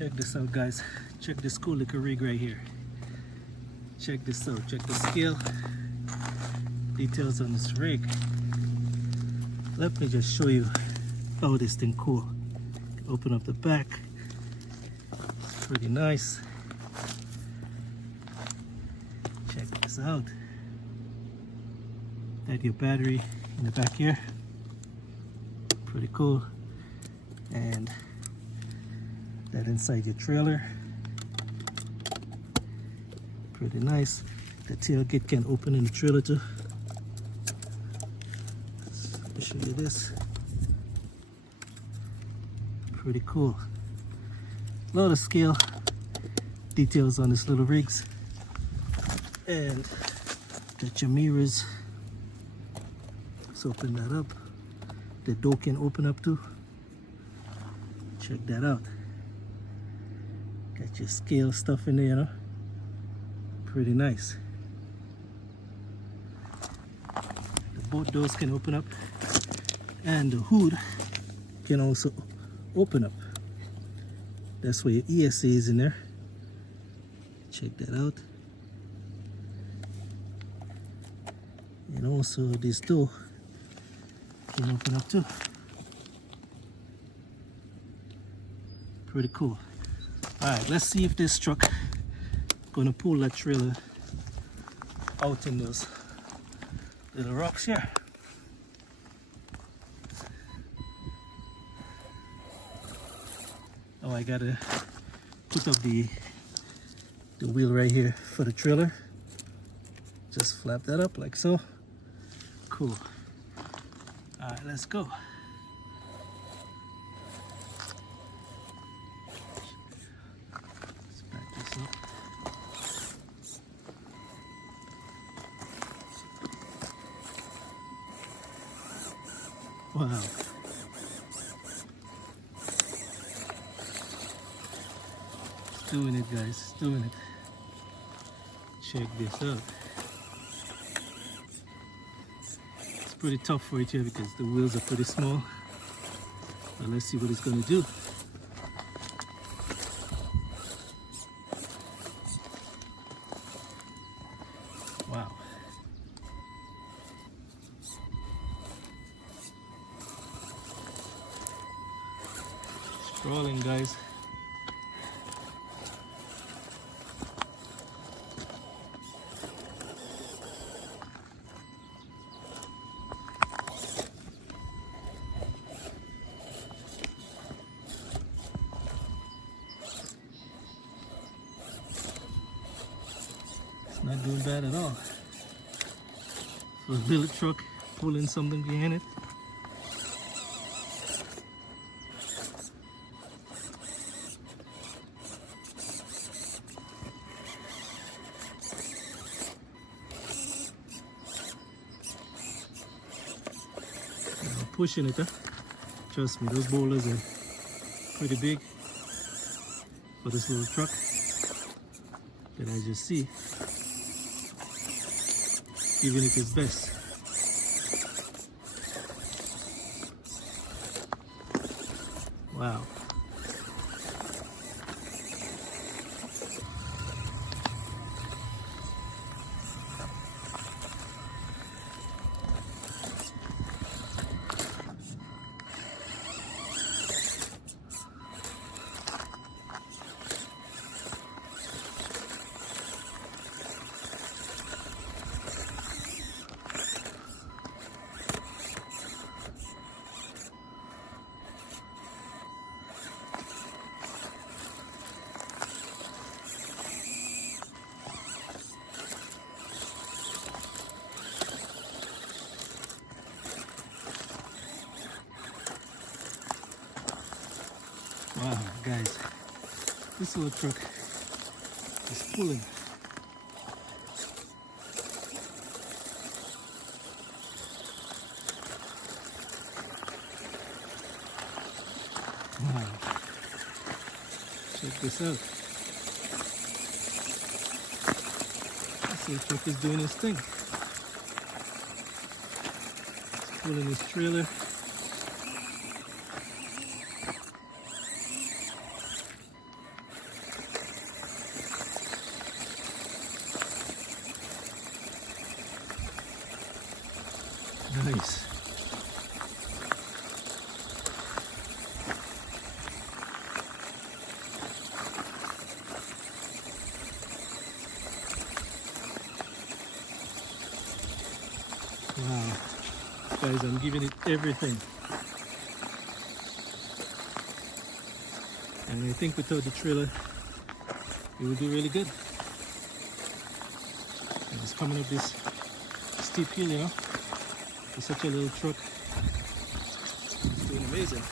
Check this out, guys. Check this cool little rig right here. Check this out. Check the scale. Details on this rig. Let me just show you how this thing cool. Open up the back. It's pretty nice. Check this out. Got your battery in the back here. Pretty cool. And that inside your trailer. Pretty nice. The tailgate can open in the trailer too. Let me show you this. Pretty cool. A lot of scale details on this little rigs. And got your mirrors. Let's open that up. The door can open up too. Check that out. Got your scale stuff in there, you know. Pretty nice. The both doors can open up, and the hood can also open up. That's where your ESC is in there. Check that out. And also this door can open up too. Pretty cool. Alright, let's see if this truck gonna pull that trailer out in those little rocks here. Oh, I gotta put up the wheel right here for the trailer. Just flap that up like so. Cool. Alright, let's go. Let's back this up. Wow. It's doing it, guys. It's doing it. Check this out. It's pretty tough for it here because the wheels are pretty small. But let's see what it's going to do. Wow. It's rolling, guys. Not doing bad at all. So a little truck pulling something behind it. I'm pushing it, huh? Trust me, those boulders are pretty big for this little truck that I just see. Giving it its best. Wow. Wow, guys, this little truck is pulling. Wow, check this out. This little truck is doing its thing. It's pulling his trailer. Nice. Wow. Guys, I'm giving it everything. And I think without the trailer, it will do really good. And it's coming up this steep hill, you know, for such a little truck. It's doing amazing.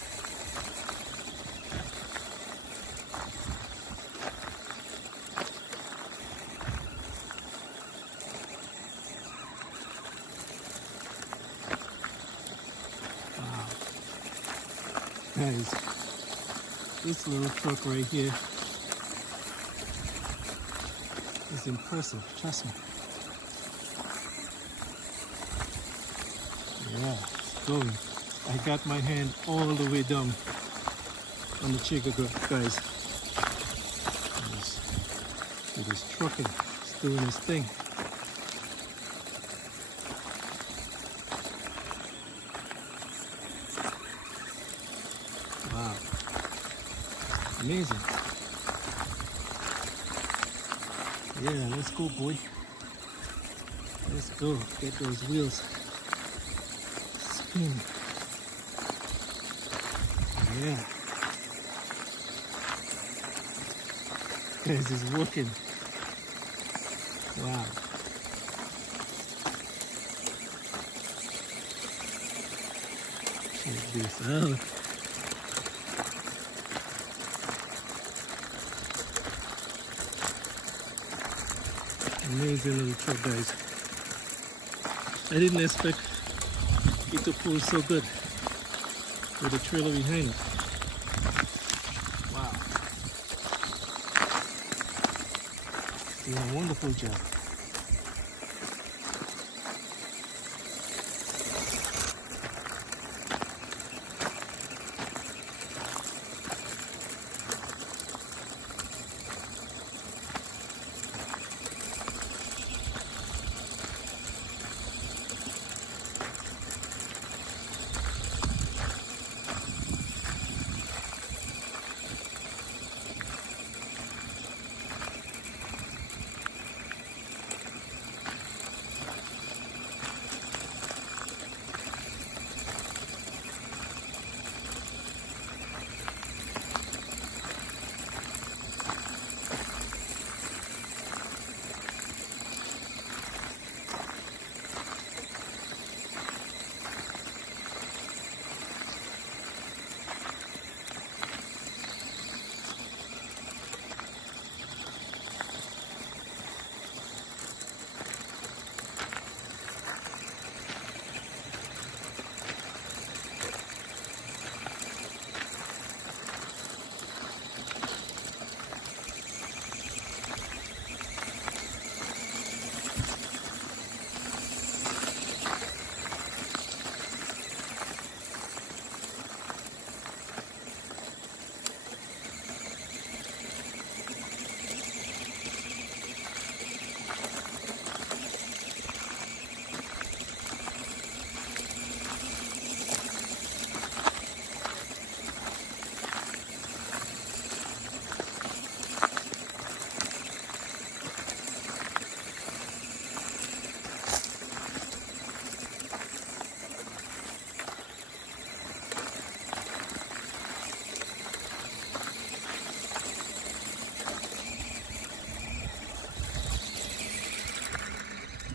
Wow. Guys, this little truck right here is impressive, trust me. Yeah, it's going. I got my hand all the way down on the trigger, guys. It is trucking, it's doing its thing. Wow, amazing. Yeah, let's go, boy. Let's go, get those wheels spin. Yeah. Guys, it's working. Wow. Check this out. Amazing little truck, guys. I didn't expect it to pull so good with the trailer behind it. Wow. Doing a wonderful job.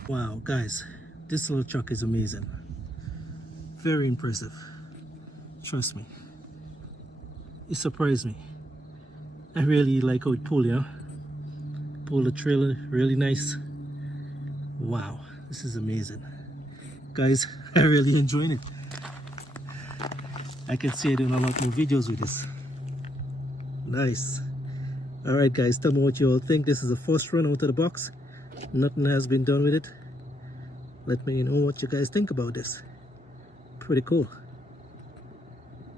Wow, guys, this little truck is amazing. Very impressive. Trust me. It surprised me. I really like how it pulled, you know? Pull the trailer really nice. Wow, this is amazing. Guys, I really enjoyed it. I can see I doing a lot more videos with this. Nice. Alright guys, tell me what you all think. This is the first run out of the box. Nothing has been done with it. Let me know what you guys think about this. Pretty cool.